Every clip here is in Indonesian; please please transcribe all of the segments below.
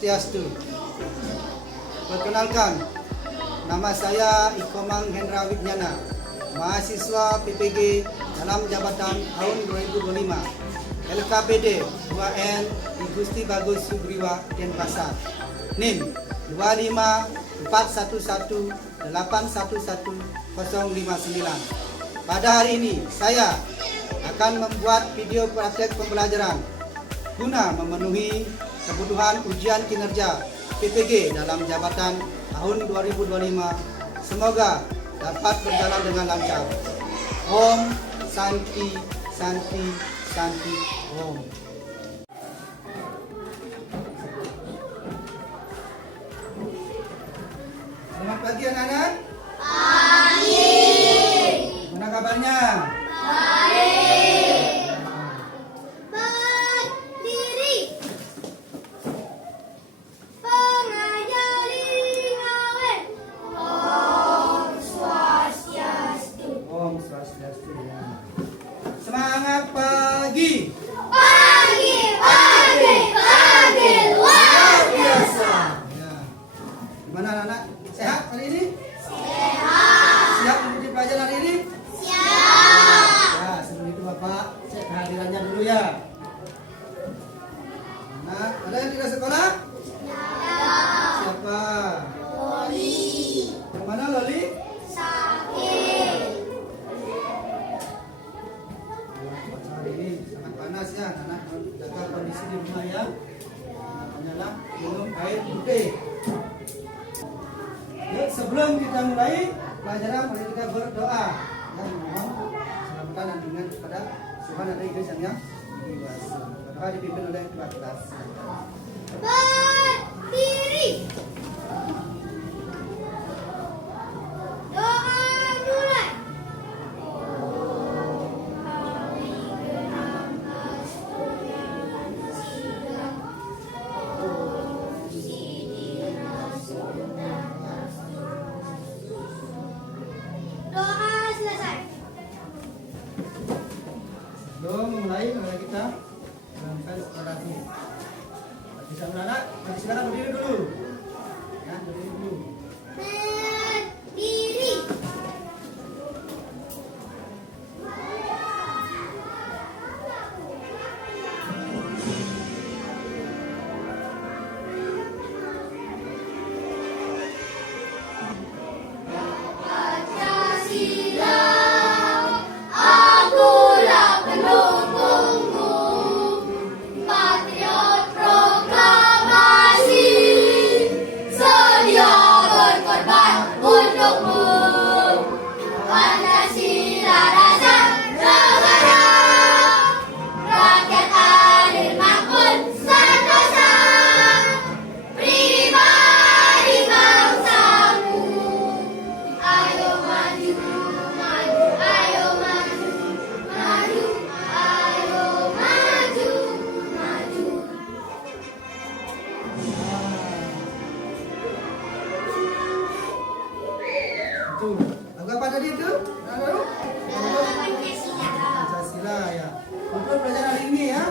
Swastiastu. Perkenalkan, nama saya Ikomang Hendra Wijnana, mahasiswa PPG dalam jabatan tahun 2025, LKPD 2N di Gusti Bagus Sugriwa Denpasar, NIM 254118110059. Pada hari ini saya akan membuat video praktek pembelajaran guna memenuhi kebutuhan ujian kinerja PPG dalam jabatan tahun 2025. Semoga dapat berjalan dengan lancar. Om Santi Santi Santi Om. Selamat pagi anak-anak. Pagi. Mana kabarnya? Baik. Berdiri. Pengajari ngawe. Om Swastiastu. Om Swastiastu. Ya. Semangat pagi. Pagi, pagi, pagi, luar biasa. Ya. Gimana anak-anak? Sehat hari ini? Sehat. Siap mengikuti pelajaran hari ini? Siap. Ya, sebelum itu Bapak cek kehadirannya dulu ya. Nah, ada yang tidak sekolah? Siapa? Loli. Yang mana Loli? Sakit. Cuaca hari ini sangat panas ya, anak jaga kondisi di rumah ya. Hanyalah minum air putih. Yuk, sebelum kita mulai pelajaran, mari kita berdoa dan mohon keselamatan dan bimbingan kepada Tuhan ada Yesus yang Maha Kuasa. Berdoa dipimpin oleh Ketua Kelas. Berdiri. Doa mulai. Doa selesai. Sebelum memulai, mari kita berangkat kepada Tuhan. Bisa anak, mari sekarang berdiri dulu. Ya, berdiri dulu. Berdiri. Pancasila, akulah pendukungmu, patriot proklamasi, sedia berkorban untukmu. Pancasila dasar negara, rakyat adil makmur sentosa, pribadi bangsamu. Ayo maju, maju, ayo maju, maju, ayo maju, maju. Itu. Lagu apa tadi itu? Lalu? Pancasila ya. Untuk pelajaran hari ini ya.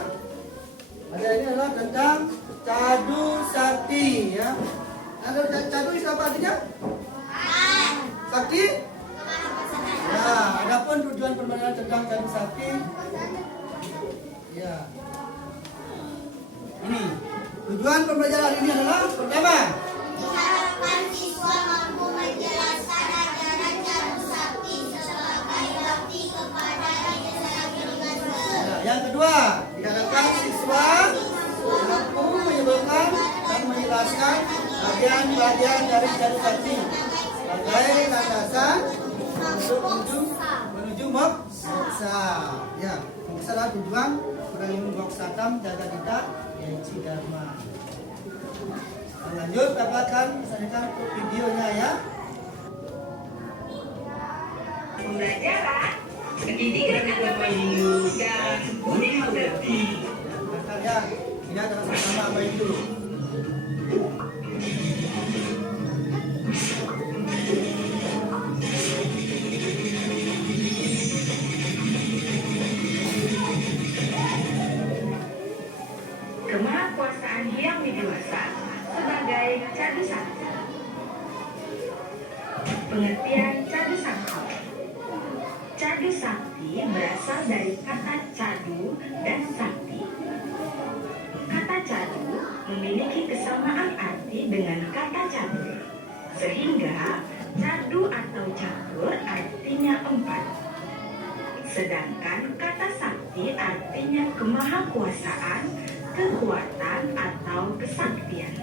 Pelajaran ini adalah tentang Cadu Sakti ya. Ada cadu itu apa artinya? Sakti? Ya, adapun tujuan pembelajaran tentang Cadu Sakti. Ya. Ini. Tujuan pembelajaran hari ini adalah pertama, Diharapkan siswa mampu menjelaskan ajaran Cadu Sakti sebagai bakti kepada rakyat Indonesia. ya, yang kedua, diharapkan siswa mampu menyebutkan dan menjelaskan bagian-bagian dari Cadu Sakti sebagai landasan untuk menuju moksa. Ya, ini adalah tujuan Pranayama Moksatam Jaga Dita Yaici Dharma. Lanjut, Bapak akan sampaikan videonya ya. Pembelajaran pendidikan agama Hindu yang sempurna mengerti. Ya, ini adalah sama apa itu? Kemahakuasaan Hyang Widiwasa Pengertian cadu sakti. Cadu sakti berasal dari kata cadu dan sakti. Kata cadu memiliki kesamaan arti dengan kata catur, sehingga cadu atau catur artinya 4. Sedangkan kata sakti artinya kemahakuasaan, kekuatan atau kesaktian.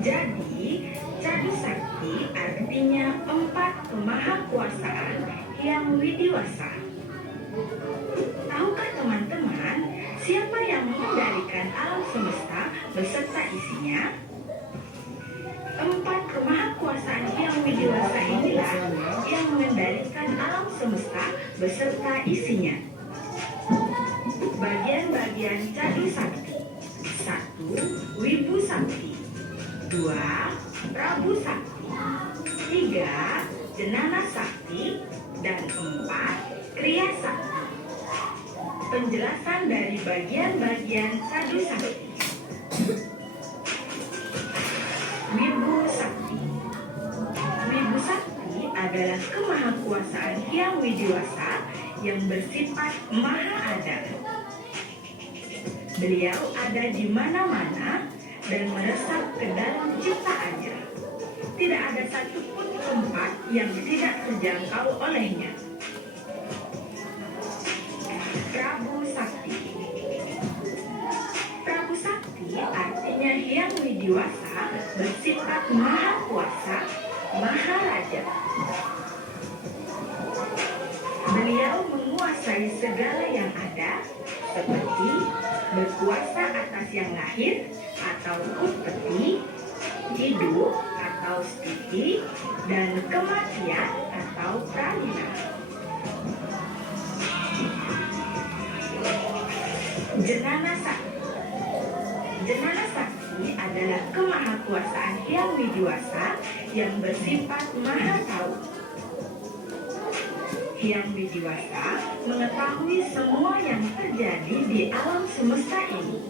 Jadi, cadu sakti artinya 4 kemahakuasaan yang widiwasa. Tahukah teman-teman siapa yang mengendalikan alam semesta beserta isinya? 4 kemahakuasaan yang widiwasa inilah yang mengendalikan alam semesta beserta isinya. Bagian-bagian cadu sakti. 1. Wibu sakti. 2. Prabu sakti. 3. Jenana sakti. Dan 4. Kriya sakti. Penjelasan dari bagian-bagian cadu sakti. Wibu sakti. Wibu sakti adalah kemahakuasaan yang widiwasa yang bersifat maha ada. Beliau ada di mana-mana dan meresap ke dalam ciptaannya. Tidak ada satupun tempat yang tidak terjangkau olehnya. Prabu sakti. Prabu sakti artinya yang widiwasa, bersifat maha kuasa, maha raja. Beliau menguasai segala yang ada, seperti berkuasa atas yang lahir atau upeti, hidup atau stiti, dan kematian atau pramina. Jenana sakti. Jenana sakti adalah kemahakuasaan yang widiwasa yang bersifat maha tahu. Yang widiwasa mengetahui semua yang terjadi di alam semesta ini.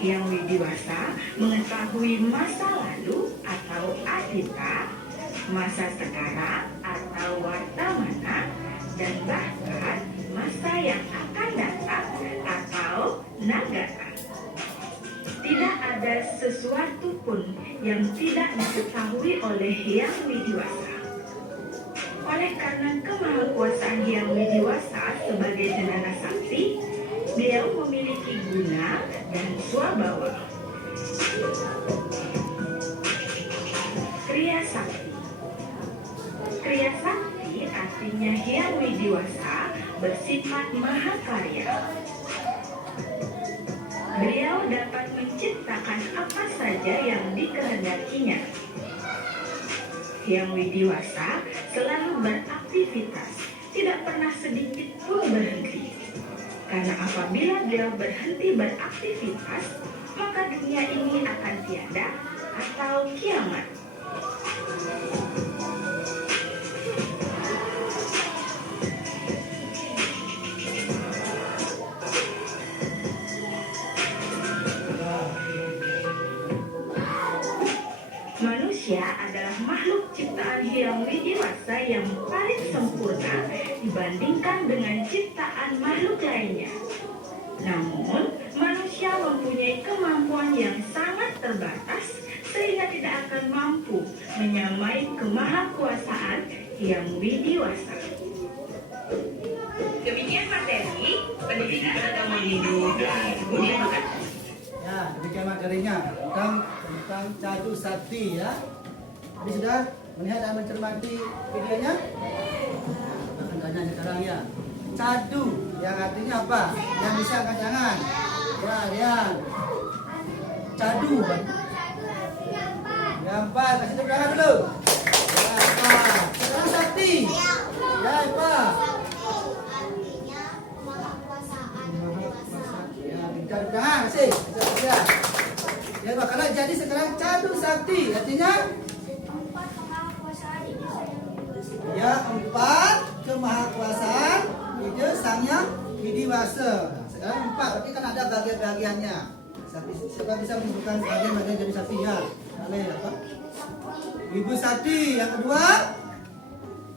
Yang widiwasa mengetahui masa lalu atau adita, masa sekarang atau wartamana, dan bahkan masa yang akan datang atau nagata. Tidak ada sesuatu pun yang tidak diketahui oleh yang widiwasa. Oleh karena kemahakuasaan yang widiwasa sebagai jenana sakti, beliau memiliki guna dan swabawa. Kriya sakti. Kriya sakti artinya yang widiwasa bersifat mahakarya. Beliau dapat menciptakan apa saja yang dikehendakinya. Yang widiwasa selalu beraktivitas, tidak pernah sedikit pun berhenti. Karena apabila beliau berhenti beraktivitas, maka dunia ini akan tiada atau kiamat. Manusia adalah makhluk ciptaan yang widiwasa yang paling sempurna dibandingkan dengan ciptaan makhluk lainnya. Namun, manusia mempunyai kemampuan yang sangat terbatas sehingga tidak akan mampu menyamai kemahakuasaan yang widiwasa. Demikian materi pendidikan agama Hindu dan Budi Pekerti. Ya, demikian materinya tentang cadu sakti ya. Jadi sudah melihat dan mencermati videonya? Akan tanya sekarang ya. Cadu yang artinya apa? Yang bisa angkat tangan. Ya, Rian. Cadu. Yang empat, kasih tepuk tangan dulu. Ya, empat. Sekarang sakti. Ya, empat. Artinya kemahakuasaan. Ya, minta tepuk tangan, kasih. Ya. Ya, Pak, kalau jadi sekarang cadu sakti artinya 4 kemahakuasaan itu saya widiwasa. ya, 4 kemahakuasaan itu sang yang widiwasa. Sekarang 4, berarti kan ada bagian-bagiannya. Siapa bisa menyebutkan bagian-bagian jadi sakti ya? Boleh apa? Ibu Sakti. Yang kedua,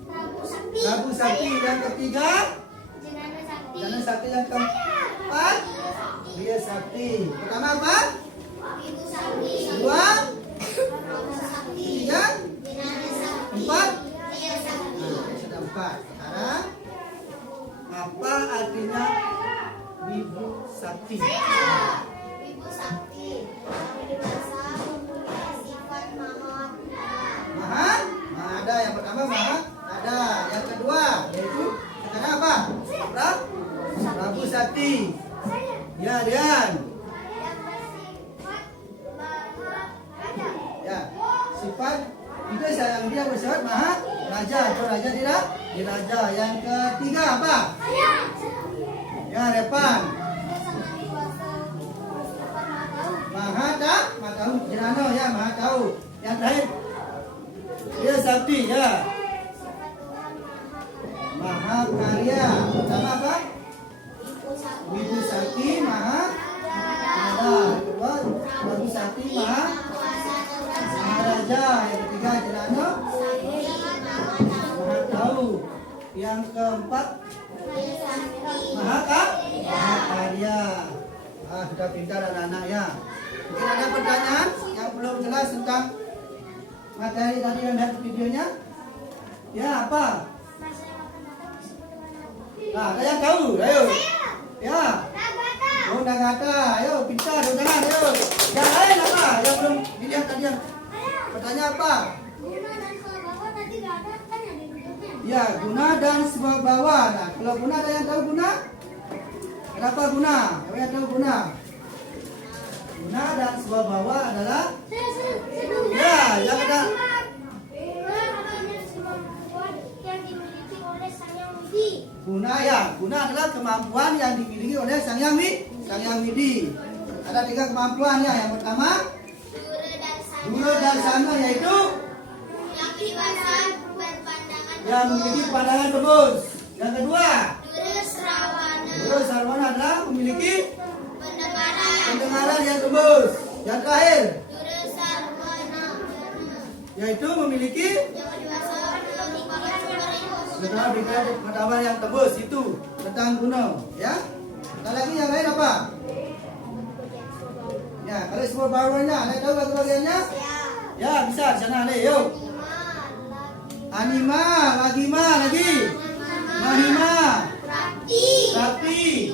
Prabu Sakti. Prabu Sakti. Yang ketiga, Jenana Sakti. Jana Sakti. Yang keempat, Dia Sakti. Pertama apa? Ibu Sakti. Dua, Prabu Sakti. tiga, Jenana Sakti. empat. Dia Sakti. Nah, sudah empat. Sekarang, apa artinya Ibu Sakti? Ibu Sakti. Dewasa mempunyai sifat maha Maha, Maha ada. Yang pertama Maha ada. Yang kedua yaitu sekarang apa? Prabu Sakti. Ya, Dian. yang bersifat maha ada. Ya, sifat itu yang dia bersifat Maha Raja atau Raja tidak? Diraja. Yang ketiga apa? Ya, Repan. Dia sangat dewasa bersifat maha tahu. Maha tahu. Jenano ya, Maha tahu. Yang terakhir Dia Sakti ya. Sifat Tuhan maha karya. Maha karya. Pertama apa? Ibu Sakti. Ibu Sakti Maha ada. Yang kedua Prabu Sakti Maha Kuasa dan Maha Raja. Yang ketiga Jenano Sakti maha tahu. Maha tahu. Yang keempat Dia Sakti. Maha karya. Sudah pintar anak-anak ya. Mungkin ada pertanyaan yang belum jelas tentang materi tadi yang lihat videonya? Ya, apa? Masa yang akan datang disebut dengan apa? Nah, ada yang tahu? Ayo. Ya. Nagata. Oh, Nagata. Ayo, pintar. Jangan, ayo. Yang lain apa? Yang belum dilihat tadi yang pertanyaan apa? Guna dan Swabawa tadi gak ada kan yang di videonya. Ya, guna dan Swabawa. Nah, kalau guna ada yang tahu guna? Kenapa guna? Siapa yang tahu guna? Guna dan Swabawa adalah Saya dulu. ya, yang ada Yang dimiliki oleh Sang Yang Widi. guna ya. Guna adalah kemampuan yang dimiliki oleh Sang Yang Widi. Ada 3 kemampuan ya. Yang pertama, Dura dan Sana. Dura dan Sana yaitu Yang dewasa berpandangan yang memiliki pandangan tebus. Yang kedua, Dura Srawana. Dura Sarwana adalah memiliki Pendengaran. pendengaran yang tebus. Yang terakhir, Dura Sarwana. yaitu memiliki Yang dewasa memiliki pendengaran. pendengaran yang tebus. Itu tentang guna ya. Ada lagi yang lain apa? Ya, kalau semua bawahnya, ada tahu bagiannya? Ya, bisa di sana nih, yuk. Anima, lagi. Mahima, Rapi,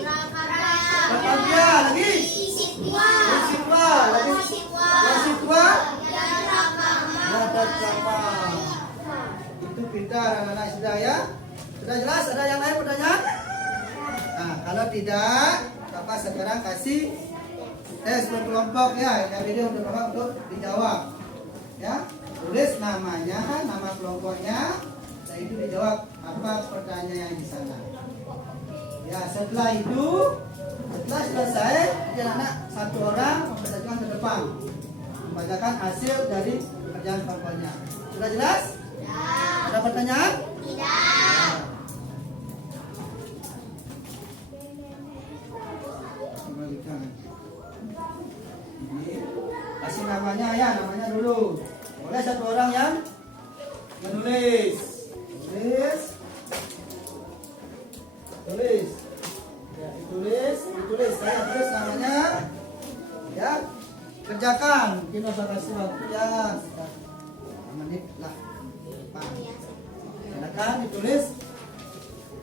Prakarya, lagi. Sitwa, lagi. Sitwa, Yatacama. Itu pintar anak-anak sudah ya. Sudah jelas? Ada yang lain pertanyaan? Nah, kalau tidak, Bapak sekarang kasih tes berkelompok ya. Yang video untuk dijawab. Ya, tulis namanya, nama kelompoknya, dan itu dijawab apa pertanyaan yang di sana. Ya, setelah selesai, jadi anak satu orang membacakan ke depan, membacakan hasil dari pekerjaan kelompoknya. Sudah jelas? Ada pertanyaan? Tidak. Kembalikan. Ini kasih namanya ya, namanya dulu. Boleh satu orang yang menulis. Tulis. Ya, ditulis. Saya tulis namanya. Ya, kerjakan. Mungkin usah kasih waktu ya. 5 menit lah. Silakan ditulis.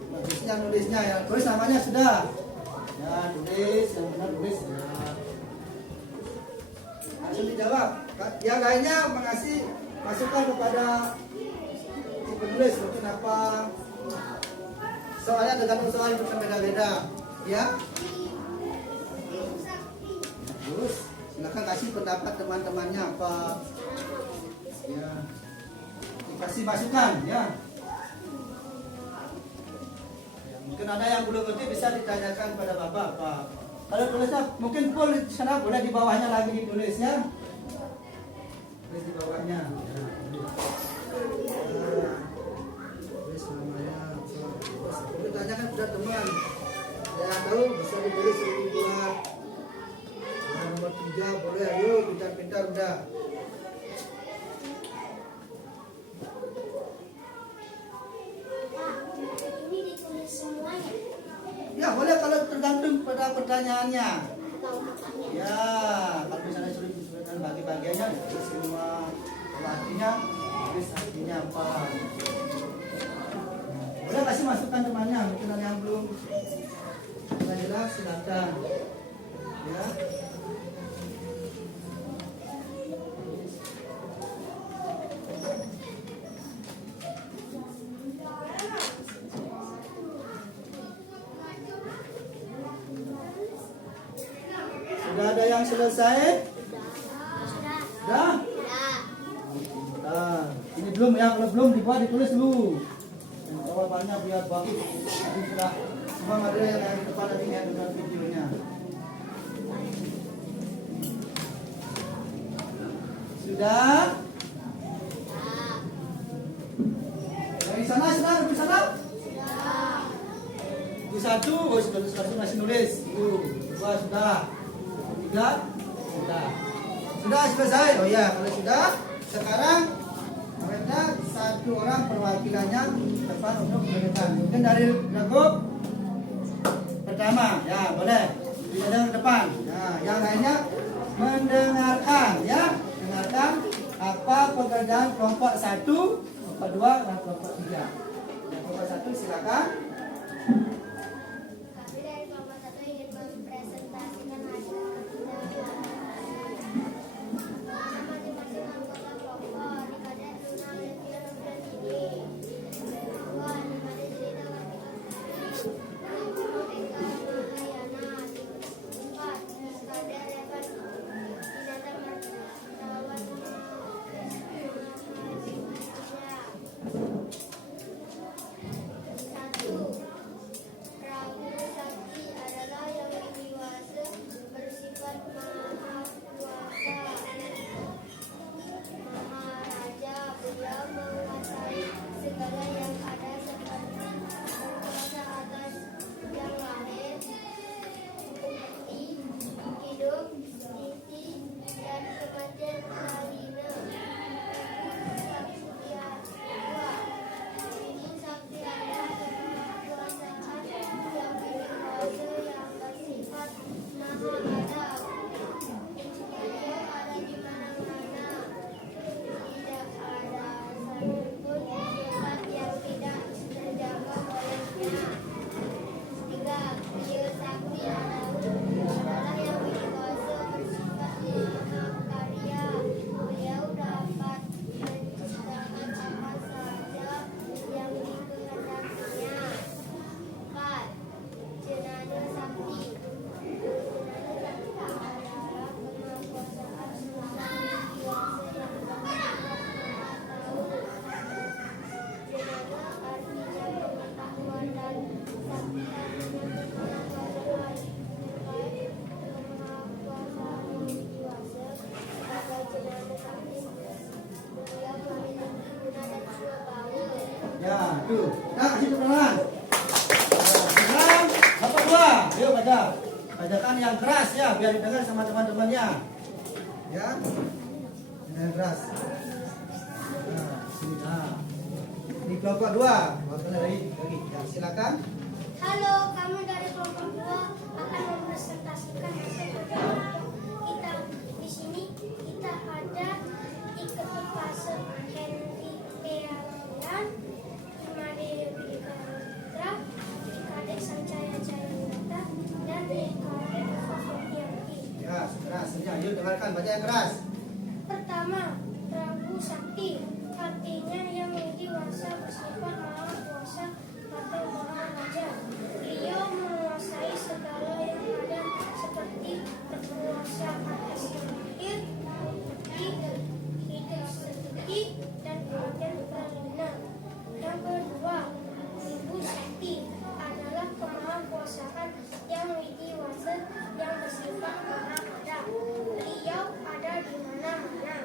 Bagusnya nulisnya ya. Tulis namanya sudah. Ya, tulis yang benar tulis ya. Langsung dijawab. Yang lainnya mengasih masukan kepada si penulis mungkin apa soalnya tergantung soal itu berbeda-beda ya. Terus silakan kasih pendapat teman-temannya apa ya, kasih masukan ya. Mungkin ada yang belum ngerti bisa ditanyakan pada Bapak apa. Kalau tulisnya mungkin full di sana, boleh di bawahnya lagi ditulis ya. Tulis di bawahnya. Ya, tulis namanya. Boleh tanyakan pada teman. Ya tahu bisa ditulis lebih buat. Nomor 3 boleh, ayo pintar-pintar udah. boleh kalau tergantung pada pertanyaannya. Tahu makanya. Ya, kalau misalnya sulit disebutkan bagi-bagiannya, itu semua artinya, terus artinya apa? Boleh kasih masukan temannya, mungkin ada yang belum jelas, silakan. Ya. Sudah ada yang selesai? Sudah. Sudah? Sudah. Nah, ini belum ya, kalau belum dibuat ditulis dulu. Yang awal banyak biar bagus. Nanti sudah semua material yang di depan nanti ya dengan videonya. Sudah? Dari sana sudah, dari sana? Itu satu, oh sudah satu masih nulis. Itu dua sudah, tiga sudah. Sudah selesai. Oh ya, kalau sudah, sekarang mereka satu orang perwakilannya depan untuk mendengarkan. Mungkin dari grup pertama, ya boleh. Yang depan. Nah, yang lainnya mendengarkan, ya, mendengarkan apa pekerjaan kelompok 1, kelompok 2, dan kelompok 3. Yang kelompok 1 silakan. Kami dari kelompok 1 ingin mempresentasikan hasil kerja masing-masing anggota kelompok. Adik-adik Luna, Levia, dan ini. Dua, adik-adik cerita Eka, Mahayana. Empat, Kadek Revan, Dinata Martawan, Satu, Prabu Sakti adalah yang dewasa bersifat maha kuasa. Maharaja, beliau menguasai segala yang ada seperti berkuasa atas yang lain, seperti hidup, mati, dan kematian lainnya. Ibu Sakti adalah kekuasaan yang berkuasa yang bersifat maha adab. Beliau ada di mana-mana. Tidak ada satupun tempat yang tidak terjaga olehnya. Tiga, beliau Sakti adalah yang berkuasa bersifat maha karya. Beliau dapat menciptakan apa saja yang dikehendakinya. Empat, Jenana Sakti. Jenana Sakti adalah kemakuasaan yang biasa yang bersifat maha tahu. Jenana artinya pengetahuan dan sakti artinya kemakuasaan. Terkait kemakuasaan yang dewasa sebagai jenana sakti, beliau memiliki guna dan swabawa. Ya, tuh. Nah, kasih tepuk tangan. Sekarang bapak dua, ayo baca. Bacakan yang keras ya, biar didengar sama teman-temannya. Ya, yang keras. Nah, sini. Nah, ini kelompok 2. Waktu lagi. Ya, silakan. Halo, kami dari kelompok 2 akan mempresentasikan hasil kerja kelompok kita. Di sini kita ada Ika Fase Henry Pealan, Imade Wikandra, Ikadek Sancaya Cayanata, dan Ikadek Sofianti. Ya, keras. Yuk dengarkan, baca yang keras. Pertama, Prabu Sakti, artinya yang dewasa bersifat maha kuasa atau maha raja. Beliau menguasai segala yang ada seperti berkuasa atas air, hidup sedikit, dan kematian lainnya. Yang kedua, Ibu Sakti adalah kemahakuasaan yang widiwasa yang bersifat maha ada. Beliau ada di mana-mana.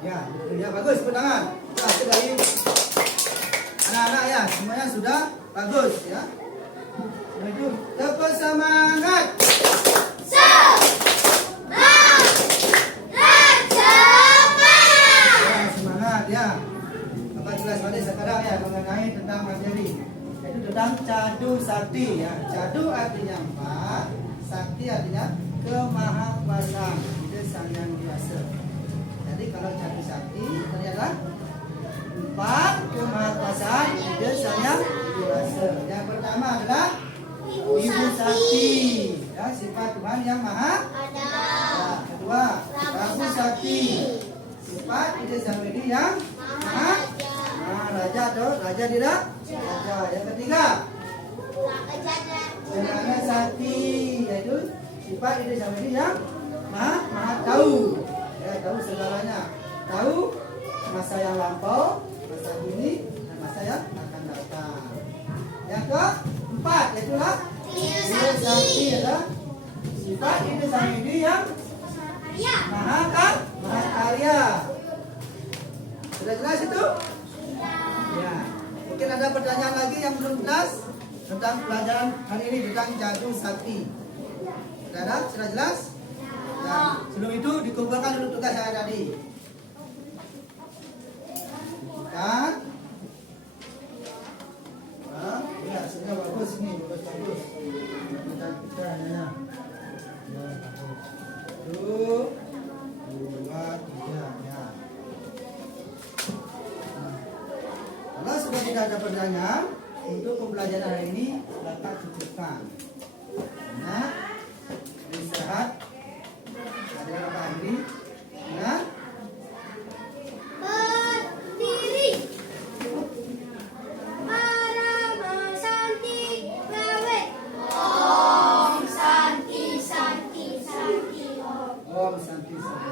Ya bagus, tepuk tangan. Nah, itu dari anak-anak ya, semuanya sudah bagus ya. Maju, tepuk semangat. Ya, semangat ya. Bapak jelas balik sekarang ya mengenai tentang materi. Itu tentang cadu sakti ya. Cadu artinya 4, sakti artinya kemahakuasaan. Itu Sang Yang Kuasa. Jadi kalau cadu sakti ternyata 4 kemahakuasaan itu Sang Yang Kuasa. Yang pertama adalah Ibu Sakti. Ya, sifat Tuhan yang Maha Ada. Nah, kedua, Prabu Sakti. Sifat Ide Samedi yang Maha Raja atau Raja tidak? Raja. Yang ketiga, Jana Sakti, yaitu sifat Ide Samedi yang Maha tahu. Ya, tahu segalanya. Tahu masa yang lampau, masa kini, dan masa yang akan datang. Yang keempat, yaitulah Ide Sakti adalah sifat Ide Samedi yang Maha karya. Sudah jelas itu? Ya. Mungkin ada pertanyaan lagi yang belum jelas tentang pelajaran hari ini tentang cadu sakti. Sudah ada? Sudah jelas? Ya. Sebelum itu dikumpulkan dulu tugas saya tadi. Kan? Ya, sudah bagus nih, bagus. Kita ya. Ya, bagus. 1, 2, 3 ya. Kalau sudah tidak ada pertanyaan, untuk pembelajaran hari ini dapat cukupkan. Nah, istirahat. Ada yang akhiri. Nah, Berdiri. Parama Santi Gawe. Om Santi Santi Santi Om. Om Santi Santi.